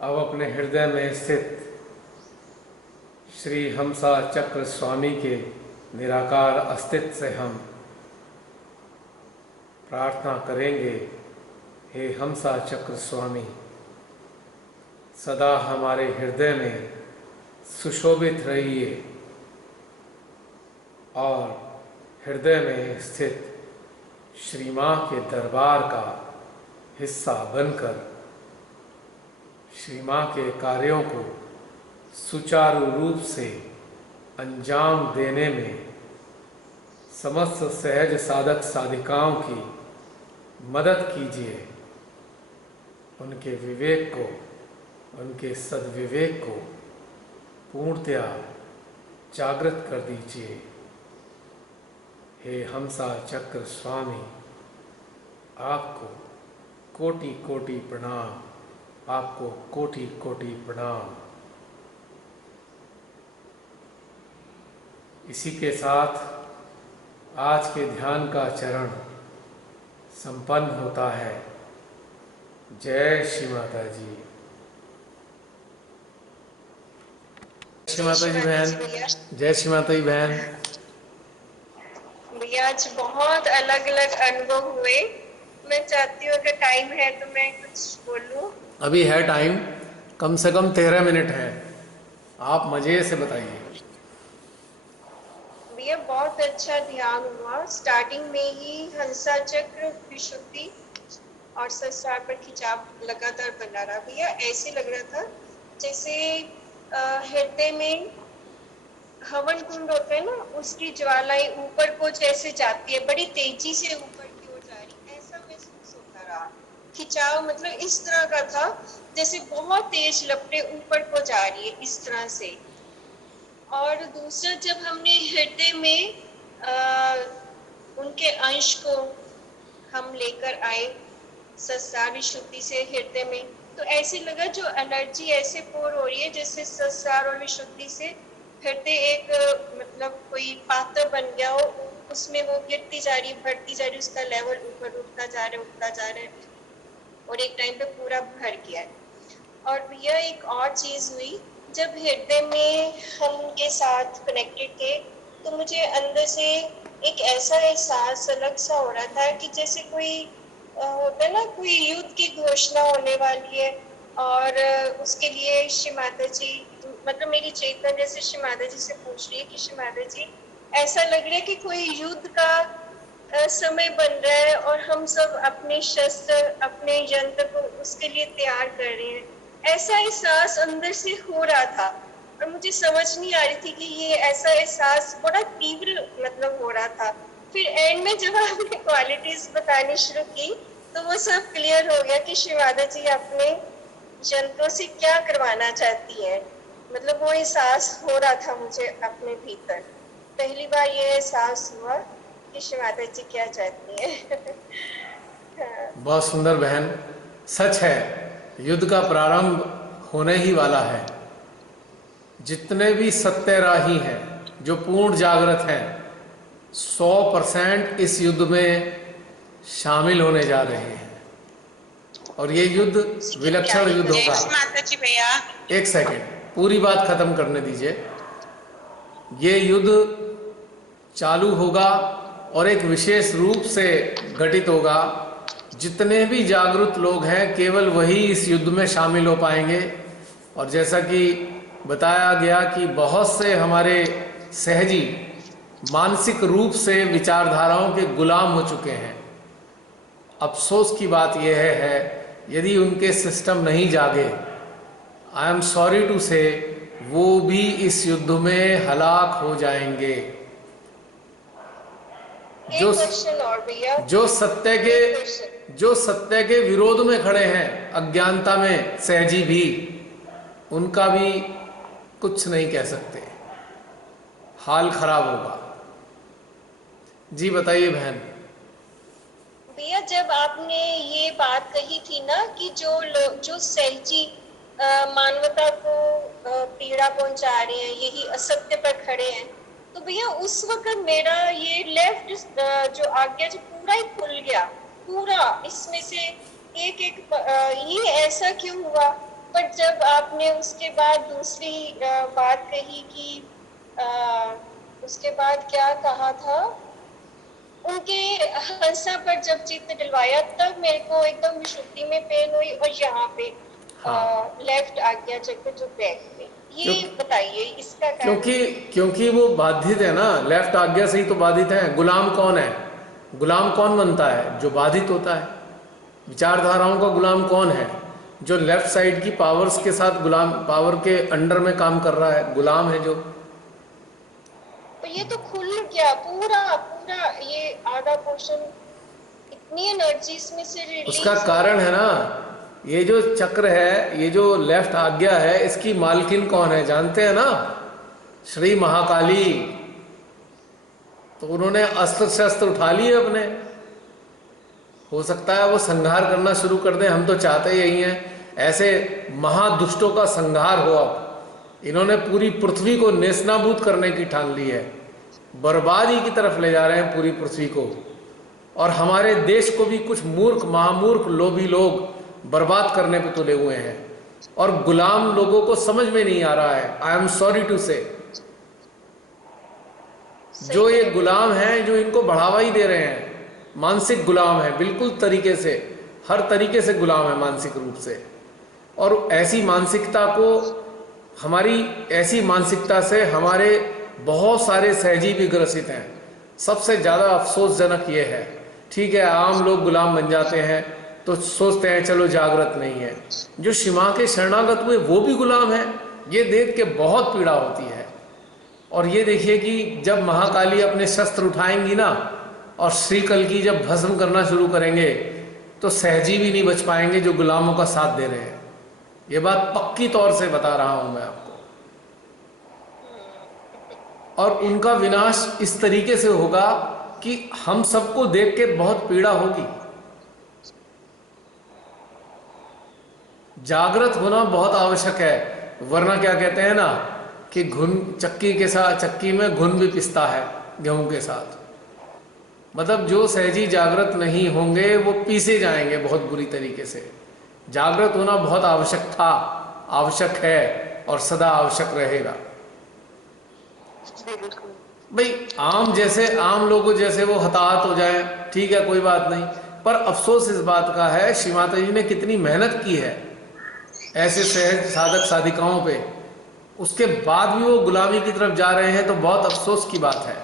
अब अपने हृदय में स्थित श्री हमसा चक्र स्वामी के निराकार अस्तित्व से हम प्रार्थना करेंगे, हे हमसा चक्र स्वामी, सदा हमारे हृदय में सुशोभित रहिए और हृदय में स्थित श्री माँ के दरबार का हिस्सा बनकर श्री माँ के कार्यों को सुचारू रूप से अंजाम देने में समस्त सहज साधक साधिकाओं की मदद कीजिए। उनके विवेक को, उनके सद्विवेक को पूर्णतया जागृत कर दीजिए। हे हमसा चक्र स्वामी, आपको कोटि कोटि प्रणाम, आपको कोटि कोटि प्रणाम। इसी के साथ आज के ध्यान का चरण संपन्न होता है। जय श्री माता जी। जय श्री माता जी बहन। जय श्री माता जी बहन। भैया आज बहुत अलग अलग अनुभव हुए। मैं चाहती हूँ अगर टाइम है तो मैं कुछ बोलूं। अभी है टाइम, कम से कम 13 मिनट है, आप मजे से बताइए। भैया बहुत अच्छा ध्यान हुआ। स्टार्टिंग में ही हंसा चक्र, विशुद्धि और संसार पर खिंचाव लगातार बना रहा। भैया ऐसे लग रहा था जैसे हृदय में हवन कुंड होते हैं ना, उसकी ज्वालाएं ऊपर को जैसे जाती है, बड़ी तेजी से ऊपर की ओर जा रही, ऐसा महसूस होता रहा। खिंचाव मतलब इस तरह का था जैसे बहुत तेज लपटें ऊपर को जा रही है, इस तरह से। और दूसरा, जब हमने हृदय में उनके अंश को हम लेकर आए संसार विशुद्धि से हृदय में, तो ऐसे लगा जो एनर्जी ऐसे पोर हो रही है जैसे संसार और विशुद्धि से हृदय एक मतलब कोई पात्र बन गया हो, उसमें वो गिरती जा रही, बढ़ती जा रही, उसका लेवल ऊपर उठता जा रहा है, उठता जा रहा है, और एक टाइम पे पूरा भर गया है। और भैया एक और चीज हुई, जब हृदय में हम उनके साथ कनेक्टेड थे तो मुझे अंदर से एक ऐसा एहसास अलग सा हो रहा था कि जैसे कोई होता है ना, कोई युद्ध की घोषणा होने वाली है और उसके लिए श्री माता जी, मतलब मेरी चेतना जैसे श्री माता जी से पूछ रही है कि श्री माता जी, ऐसा लग रहा है कि कोई युद्ध का समय बन रहा है और हम सब अपने शस्त्र, अपने यंत्र को उसके लिए तैयार कर रहे हैं। ऐसा एहसास अंदर से हो रहा था और मुझे समझ नहीं आ रही थी कि ये ऐसा एहसास बड़ा तीव्र मतलब हो रहा था। फिर एंड में जब आपने क्वालिटीज बतानी शुरू की तो वो सब क्लियर हो गया कि श्री माता जी अपने यंत्रों से क्या करवाना चाहती है। मतलब वो एहसास हो रहा था मुझे अपने भीतर। पहली बार ये एहसास हुआ कि श्री माता जी क्या चाहती है। बहुत सुंदर बहन, सच है, युद्ध का प्रारंभ होने ही वाला है। जितने भी सत्यराही हैं जो पूर्ण जागृत हैं 100% इस युद्ध में शामिल होने जा रहे हैं और ये युद्ध विलक्षण युद्ध होगा। एक सेकंड, पूरी बात खत्म करने दीजिए। ये युद्ध चालू होगा और एक विशेष रूप से घटित होगा। जितने भी जागरूक लोग हैं केवल वही इस युद्ध में शामिल हो पाएंगे। और जैसा कि बताया गया कि बहुत से हमारे सहजी मानसिक रूप से विचारधाराओं के गुलाम हो चुके हैं। अफसोस की बात यह है यदि उनके सिस्टम नहीं जागे, आई एम सॉरी टू से, वो भी इस युद्ध में हलाक हो जाएंगे। जो सत्य के विरोध में खड़े हैं, अज्ञानता में सहजी भी, उनका भी कुछ नहीं कह सकते, हाल खराब होगा। जी बताइए बहन। भैया जब आपने ये बात कही थी ना कि जो सहजी मानवता को पीड़ा पहुंचा रहे हैं, यही असत्य पर खड़े हैं, तो भैया उस वक्त मेरा ये लेफ्ट जो आज्ञा जो पूरा ही खुल गया, पूरा इसमें से एक एक ये ऐसा क्यों हुआ? पर जब आपने उसके बाद दूसरी बात कही कि उसके बाद क्या कहा था, उनके हंसा पर जब चित्त डलवाया तब मेरे को एकदम विशुद्धि में पेन हुई, और यहाँ पे हाँ, लेफ्ट आज्ञा चक्र जो बैक में, क्यों? ये बताइए इसका क्या। क्योंकि क्योंकि वो बाधित है ना, लेफ्ट आज्ञा से ही तो बाधित है। गुलाम कौन है? गुलाम कौन बनता है? जो बाधित होता है। विचारधाराओं का गुलाम कौन है? जो लेफ्ट साइड की पावर्स के साथ गुलाम, पावर के अंडर में काम कर रहा है, गुलाम है जो। तो ये तो खुल गया पूरा पूरा, ये आधा पोर्शन, इतनी एनर्जी इसमें से उसका रिलीज। कारण है ना, ये जो चक्र है, ये जो लेफ्ट आज्ञा है, इसकी मालकिन कौन है जानते हैं ना? श्री महाकाली। तो उन्होंने अस्त्र शस्त्र उठा लिए अपने। हो सकता है वो संहार करना शुरू कर दें, हम तो चाहते यही हैं, ऐसे महादुष्टों का संहार हो। अब इन्होंने पूरी पृथ्वी को नेस्तनाबूद करने की ठान ली है, बर्बादी की तरफ ले जा रहे हैं पूरी पृथ्वी को। और हमारे देश को भी कुछ मूर्ख, महामूर्ख लोभी लोग बर्बाद करने पे तुले हुए हैं, और गुलाम लोगों को समझ में नहीं आ रहा है। आई एम सॉरी टू से, जो ये गुलाम हैं, जो इनको बढ़ावा ही दे रहे हैं, मानसिक गुलाम है बिल्कुल तरीके से, हर तरीके से गुलाम है मानसिक रूप से। और ऐसी मानसिकता को, हमारी ऐसी मानसिकता से हमारे बहुत सारे सहजी भी ग्रसित हैं। सबसे ज़्यादा अफसोसजनक ये है, ठीक है आम लोग गुलाम बन जाते हैं तो सोचते हैं चलो जागृत नहीं है। जो शिवा के शरणागत हुए वो भी गुलाम है, ये देख के बहुत पीड़ा होती है। और ये देखिए कि जब महाकाली अपने शस्त्र उठाएंगी ना, और श्रीकल की जब भस्म करना शुरू करेंगे, तो सहजी भी नहीं बच पाएंगे जो गुलामों का साथ दे रहे हैं। ये बात पक्की तौर से बता रहा हूं मैं आपको। और उनका विनाश इस तरीके से होगा कि हम सबको देख के बहुत पीड़ा होगी। जागृत होना बहुत आवश्यक है, वरना क्या कहते हैं ना कि घुन, चक्की के साथ, चक्की में घुन भी पिसता है गेहूं के साथ। मतलब जो सहजी जागृत नहीं होंगे वो पीसे जाएंगे बहुत बुरी तरीके से। जागृत होना बहुत आवश्यक था, आवश्यक है, और सदा आवश्यक रहेगा। भाई आम जैसे, आम लोगों जैसे वो हताहत हो जाए, ठीक है कोई बात नहीं, पर अफसोस इस बात का है श्री माता जी ने कितनी मेहनत की है ऐसे सहज साधक साधिकाओं पे, उसके बाद भी वो गुलामी की तरफ जा रहे हैं, तो बहुत अफसोस की बात है।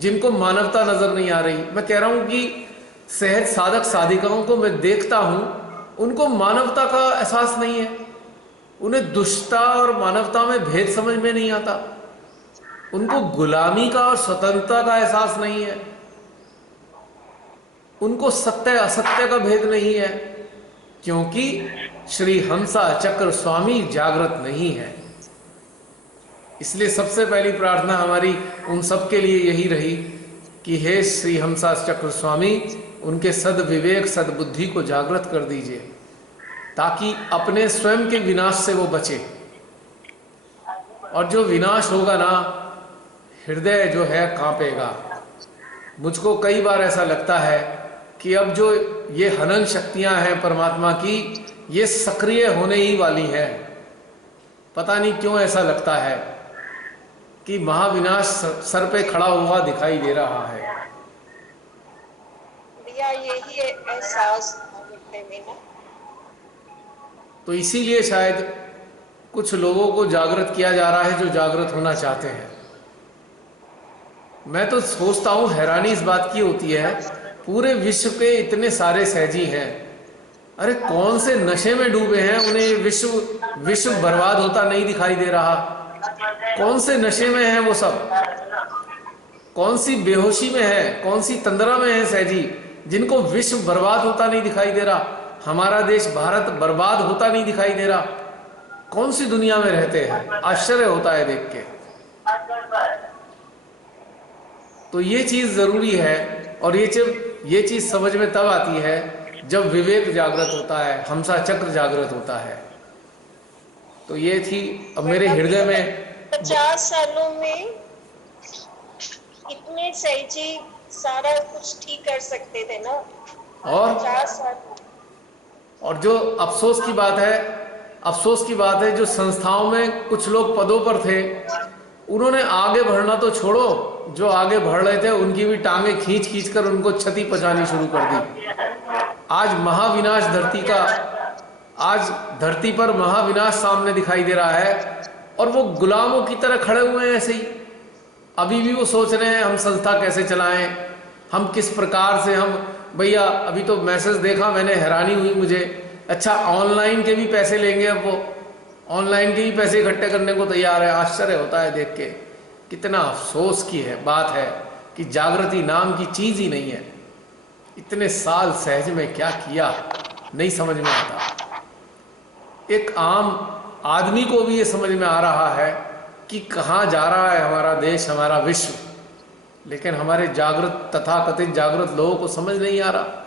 जिनको मानवता नजर नहीं आ रही, मैं कह रहा हूं कि सहज साधक साधिकाओं को मैं देखता हूं, उनको मानवता का एहसास नहीं है, उन्हें दुष्टता और मानवता में भेद समझ में नहीं आता, उनको गुलामी का और स्वतंत्रता का एहसास नहीं है, उनको सत्य असत्य का भेद नहीं है, क्योंकि श्री हंसा चक्र स्वामी जागृत नहीं है। इसलिए सबसे पहली प्रार्थना हमारी उन सब के लिए यही रही कि हे श्री हंसा चक्र स्वामी, उनके सद विवेक सदबुद्धि को जागृत कर दीजिए, ताकि अपने स्वयं के विनाश से वो बचे। और जो विनाश होगा ना, हृदय जो है कांपेगा। मुझको कई बार ऐसा लगता है कि अब जो ये हनन शक्तियां हैं परमात्मा की, ये सक्रिय होने ही वाली हैं। पता नहीं क्यों ऐसा लगता है कि महाविनाश सर पे खड़ा हुआ दिखाई दे रहा है। भैया यही एहसास में ना, तो इसीलिए शायद कुछ लोगों को जागृत किया जा रहा है जो जागृत होना चाहते हैं। मैं तो सोचता हूं, हैरानी इस बात की होती है, पूरे विश्व के इतने सारे सहजी हैं, अरे कौन से नशे में डूबे हैं, उन्हें विश्व बर्बाद होता नहीं दिखाई दे रहा। कौन से नशे में हैं वो सब, कौन सी बेहोशी में है, कौन सी तंद्रा में है सहजी, जिनको विश्व बर्बाद होता नहीं दिखाई दे रहा, हमारा देश भारत बर्बाद होता नहीं दिखाई दे रहा। कौन सी दुनिया में रहते हैं, आश्चर्य होता है देख के। तो ये चीज जरूरी है, और ये चीज समझ में तब आती है जब विवेक जागृत होता है, हंसा चक्र जागृत होता है। तो ये थी अब मेरे हृदय में। 50 सालों में इतने सहजी सारा कुछ ठीक कर सकते थे ना, और 50 साल। और जो अफसोस की बात है, अफसोस की बात है जो संस्थाओं में कुछ लोग पदों पर थे, उन्होंने आगे बढ़ना तो छोड़ो, जो आगे बढ़ रहे थे उनकी भी टांगे खींच खींच कर उनको क्षति पहुंचानी शुरू कर दी। आज महाविनाश धरती का, आज धरती पर महाविनाश सामने दिखाई दे रहा है और वो गुलामों की तरह खड़े हुए हैं ऐसे ही। अभी भी वो सोच रहे हैं हम संस्था कैसे चलाएं, हम किस प्रकार से हम, भैया अभी तो मैसेज देखा मैंने, हैरानी हुई मुझे, अच्छा ऑनलाइन के भी पैसे लेंगे, अब वो ऑनलाइन के भी पैसे इकट्ठे करने को तैयार है। आश्चर्य होता है देख के। कितना अफसोस की है बात है कि जागृति नाम की चीज ही नहीं है। इतने साल सहज में क्या किया नहीं समझ में आता। एक आम आदमी को भी ये समझ में आ रहा है कि कहाँ जा रहा है हमारा देश, हमारा विश्व, लेकिन हमारे जागृत तथाकथित जागृत लोगों को समझ नहीं आ रहा।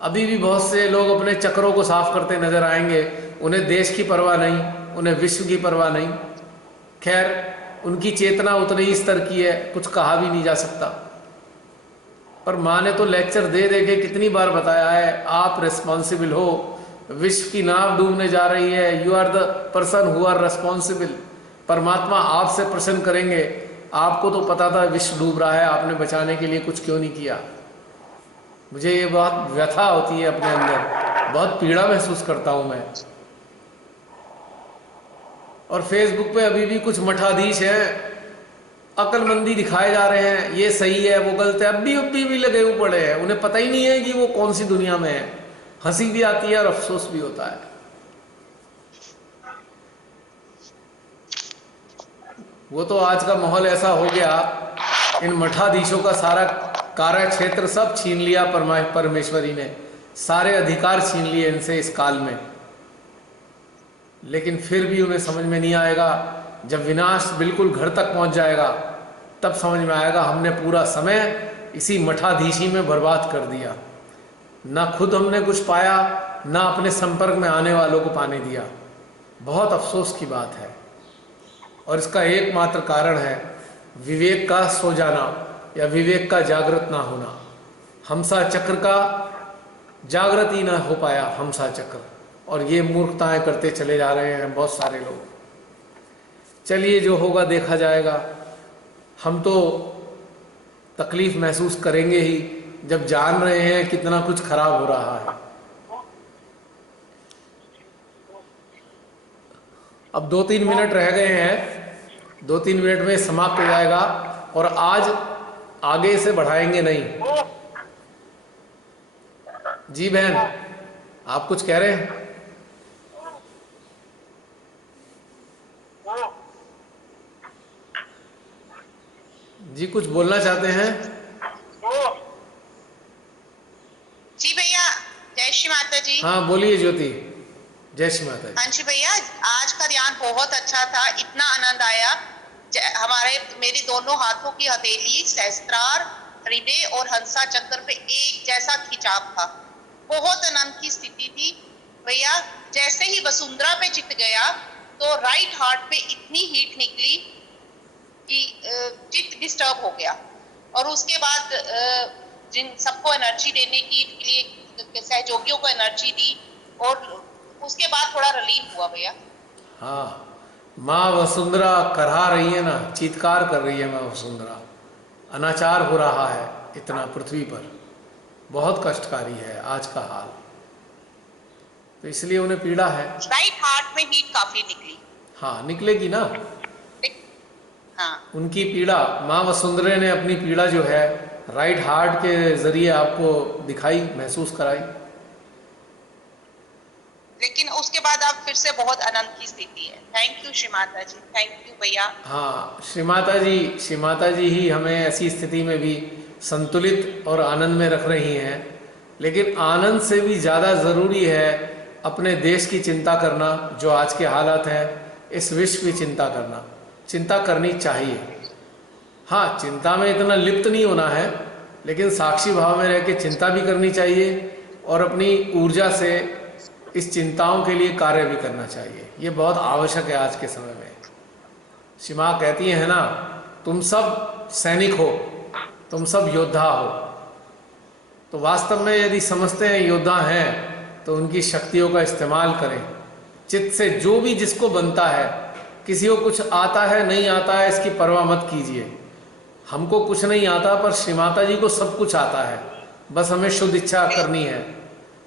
अभी भी बहुत से लोग अपने चक्रों को साफ करते नजर आएंगे, उन्हें देश की परवाह नहीं, उन्हें विश्व की परवाह नहीं। खैर, उनकी चेतना उतनी ही स्तर की है, कुछ कहा भी नहीं जा सकता। पर माँ ने तो लेक्चर दे दे के कितनी बार बताया है, आप रिस्पॉन्सिबल हो, विश्व की नाव डूबने जा रही है, you are the person who are responsible. परमात्मा आपसे प्रसन्न करेंगे। आपको तो पता था विश्व डूब रहा है, आपने बचाने के लिए कुछ क्यों नहीं किया। मुझे ये बहुत व्यथा होती है अपने अंदर, बहुत पीड़ा महसूस करता हूं मैं। और फेसबुक पे अभी भी कुछ मठाधीश हैं, अक्लमंदी दिखाए जा रहे हैं, ये सही है वो गलत है, अभी भी लगे हुए पड़े हैं। उन्हें पता ही नहीं है कि वो कौन सी दुनिया में है। हंसी भी आती है और अफसोस भी होता है। वो तो आज का माहौल ऐसा हो गया, इन मठाधीशों का सारा कार्य क्षेत्र सब छीन लिया परमेश्वरी ने, सारे अधिकार छीन लिए इनसे इस काल में। लेकिन फिर भी उन्हें समझ में नहीं आएगा। जब विनाश बिल्कुल घर तक पहुंच जाएगा तब समझ में आएगा हमने पूरा समय इसी मठाधीशी में बर्बाद कर दिया। ना खुद हमने कुछ पाया, ना अपने संपर्क में आने वालों को पाने दिया। बहुत अफसोस की बात है। और इसका एकमात्र कारण है विवेक का सो जाना या विवेक का जागृत ना होना। हमसा चक्र का जागृत ही ना हो पाया, हमसा चक्र, और ये मूर्खताएं करते चले जा रहे हैं बहुत सारे लोग। चलिए, जो होगा देखा जाएगा। हम तो तकलीफ महसूस करेंगे ही जब जान रहे हैं कितना कुछ खराब हो रहा है। अब 2-3 मिनट रह गए हैं, 2-3 मिनट में समाप्त हो जाएगा और आज आगे से बढ़ाएंगे नहीं। जी बहन, आप कुछ कह रहे हैं? जी कुछ बोलना चाहते हैं? जी भैया, जय श्री माता जी। हाँ बोलिए ज्योति। जय श्री माता जी। हाँ जी भैया, आज का ध्यान बहुत अच्छा था, इतना आनंद आया। मेरे दोनों हाथों की हथेली, सहस्त्रार, हृदय और हंसा चक्र पे एक जैसा खिंचाव था। बहुत आनंद की स्थिति थी भैया। जैसे ही वसुंधरा पे चित गया तो राइट हार्ट पे इतनी हीट निकली कि चित्त डिस्टर्ब हो गया। और उसके बाद जिन सबको एनर्जी देने के लिए सहयोगियों को एनर्जी दी और उसके बाद थोड़ा रिलीफ हुआ भैया। हाँ, माँ वसुंधरा करहा रही है ना, चीत्कार कर रही है माँ वसुंधरा। अनाचार हो रहा है इतना पृथ्वी पर, बहुत कष्टकारी है आज का हाल, तो इसलिए उन्हें पीड़ा है। राइट हार्ट में हीट काफी निकली। हाँ निकलेगी ना। हाँ, उनकी पीड़ा, माँ वसुंधरा ने अपनी पीड़ा जो है राइट हार्ट के जरिए आपको दिखाई, महसूस कराई। लेकिन उसके बाद अब फिर से बहुत आनंद की स्थिति है। Thank you Shri Mata ji, thank you भैया। हाँ, श्री माता जी ही हमें ऐसी स्थिति में भी संतुलित और आनंद में रख रही हैं। लेकिन आनंद से भी ज़्यादा ज़रूरी है अपने देश की चिंता करना, जो आज के हालात हैं, इस विश्व की चिंता करना। चिंता करनी चाहिए। हाँ, चिंता में इतना लिप्त नहीं होना है, लेकिन साक्षी भाव में रह के चिंता भी करनी चाहिए और अपनी ऊर्जा से इस चिंताओं के लिए कार्य भी करना चाहिए। ये बहुत आवश्यक है आज के समय में। श्री माँ कहती हैं ना, तुम सब सैनिक हो, तुम सब योद्धा हो। तो वास्तव में यदि समझते हैं योद्धा हैं तो उनकी शक्तियों का इस्तेमाल करें, चित्त से जो भी जिसको बनता है, किसी को कुछ आता है नहीं आता है इसकी परवाह मत कीजिए। हमको कुछ नहीं आता पर श्री माता जी को सब कुछ आता है, बस हमें शुद्ध इच्छा करनी है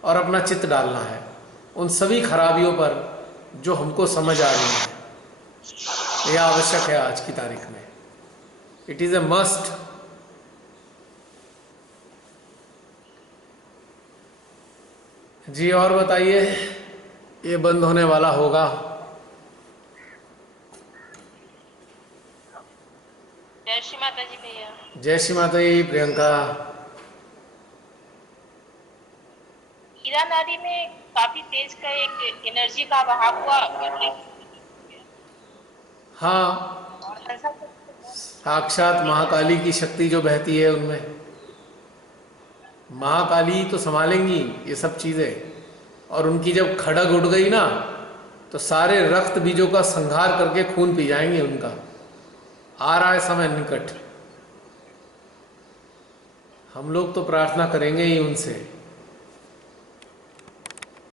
और अपना चित्त डालना है उन सभी खराबियों पर जो हमको समझ आ रही है। यह आवश्यक है आज की तारीख में, इट इज ए मस्ट। जी और बताइए, ये बंद होने वाला होगा। जय श्री माता जी भैया। जय श्री माता जी प्रियंका। हीरा नारी में काफी तेज का एक एनर्जी का बहाव हुआ। हाँ, और हंसा साक्षात महाकाली की शक्ति जो बहती है उनमें, महाकाली तो संभालेंगी ये सब चीजें। और उनकी जब खड़ग उड़ गई ना तो सारे रक्त बीजों का संहार करके खून पी जाएंगे उनका। आ रहा है समय निकट, हम लोग तो प्रार्थना करेंगे ही उनसे